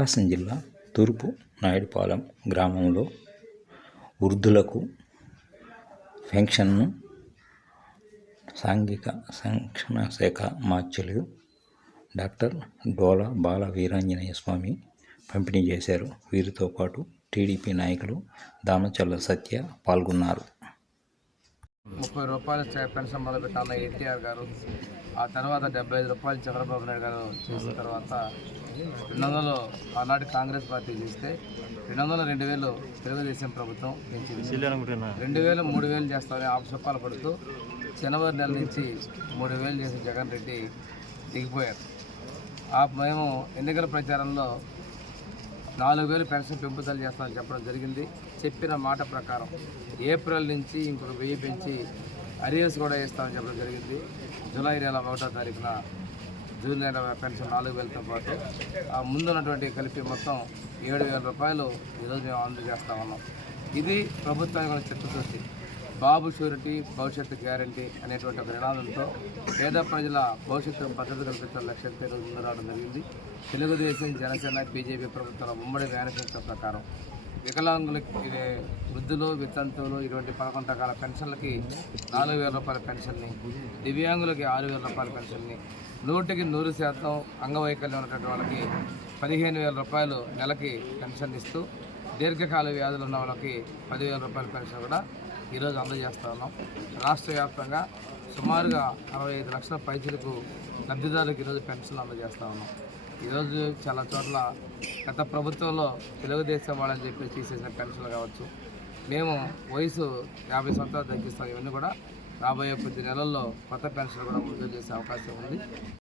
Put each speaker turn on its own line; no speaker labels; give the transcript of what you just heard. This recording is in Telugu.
ప్రకాశం జిల్లా తూర్పు నాయుడుపాలెం గ్రామంలో వృద్ధులకు పెన్షన్ను సాంఘిక సంక్షణ శాఖ మార్చులు డాక్టర్ డోలా బాల వీరాంజనేయ స్వామి పంపిణీ చేశారు. వీరితో పాటు టీడీపీ నాయకులు దామచల్ల సత్య పాల్గొన్నారు.
ముప్పై రూపాయలు పెన్షన్ మొదలుపెట్టాల ఎన్టీఆర్ గారు ఆ తర్వాత డెబ్బై ఐదు రూపాయలు చంద్రబాబు నాయుడు గారు చేసిన తర్వాత రెండు వందలు ఆనాటి కాంగ్రెస్ పార్టీ చేస్తే రెండు వందలు రెండు వేలు తెలుగుదేశం ప్రభుత్వం పెంచింది. రెండు వేలు మూడు వేలు చేస్తామని ఆపసొప్పాలు పడుతూ జనవరి నెల నుంచి మూడు వేలు చేసిన జగన్ రెడ్డి దిగిపోయారు. ఆ మేము ఎన్నికల ప్రచారంలో నాలుగు వేలు పెన్షన్ పెంపుదలు చేస్తామని చెప్పడం జరిగింది. చెప్పిన మాట ప్రకారం ఏప్రిల్ నుంచి ఇంకొక వెయ్యి పెంచి అరియర్స్ కూడా ఇస్తామని చెప్పడం జరిగింది. జూలై నెల ఒకటో తారీఖున జూన్ నెల పెన్షన్ నాలుగు వేలతో పాటు ఆ ముందున్నటువంటి కలిపి మొత్తం ఏడు వేల రూపాయలు ఈరోజు మేము అందజేస్తా ఉన్నాం. ఇది ప్రభుత్వానికి చిత్తశుద్ధి. బాబు షూరిటీ భవిష్యత్తు గ్యారంటీ అనేటువంటి ఒక నినాదంతో పేద ప్రజల భవిష్యత్తు భద్రత కల్పించాల లక్ష్యంతో ఈరోజు జరిగింది. తెలుగుదేశం జనసేన బీజేపీ ప్రభుత్వాల ఉమ్మడి మేనిఫెస్టో ప్రకారం వికలాంగులకి వృద్ధులు వితంతువులు ఇటువంటి పదకొండు రకాల పెన్షన్లకి నాలుగు వేల రూపాయల పెన్షన్ని దివ్యాంగులకి ఆరు వేల రూపాయల పెన్షన్ని నూటికి నూరు శాతం అంగవైకల్యం ఉన్నటువంటి వాళ్ళకి పదిహేను వేల రూపాయలు నెలకి పెన్షన్ ఇస్తూ దీర్ఘకాల వ్యాధులు ఉన్న వాళ్ళకి పదివేల రూపాయల పెన్షన్ కూడా ఈరోజు అందజేస్తా ఉన్నాం. రాష్ట్ర వ్యాప్తంగా సుమారుగా అరవై ఐదు లక్షల పైసలకు లబ్ధిదారులకు ఈరోజు పెన్షన్లు అందజేస్తా ఉన్నాం. ఈరోజు చాలా చోట్ల గత ప్రభుత్వంలో తెలుగుదేశం వాళ్ళని చెప్పి తీసేసిన పెన్షన్లు కావచ్చు మేము వయసు యాభై సంవత్సరాలు తగ్గిస్తాం ఇవన్నీ కూడా రాబోయే కొద్ది నెలల్లో కొత్త పెన్షన్ కూడా మంజూరు చేసే అవకాశం ఉంది.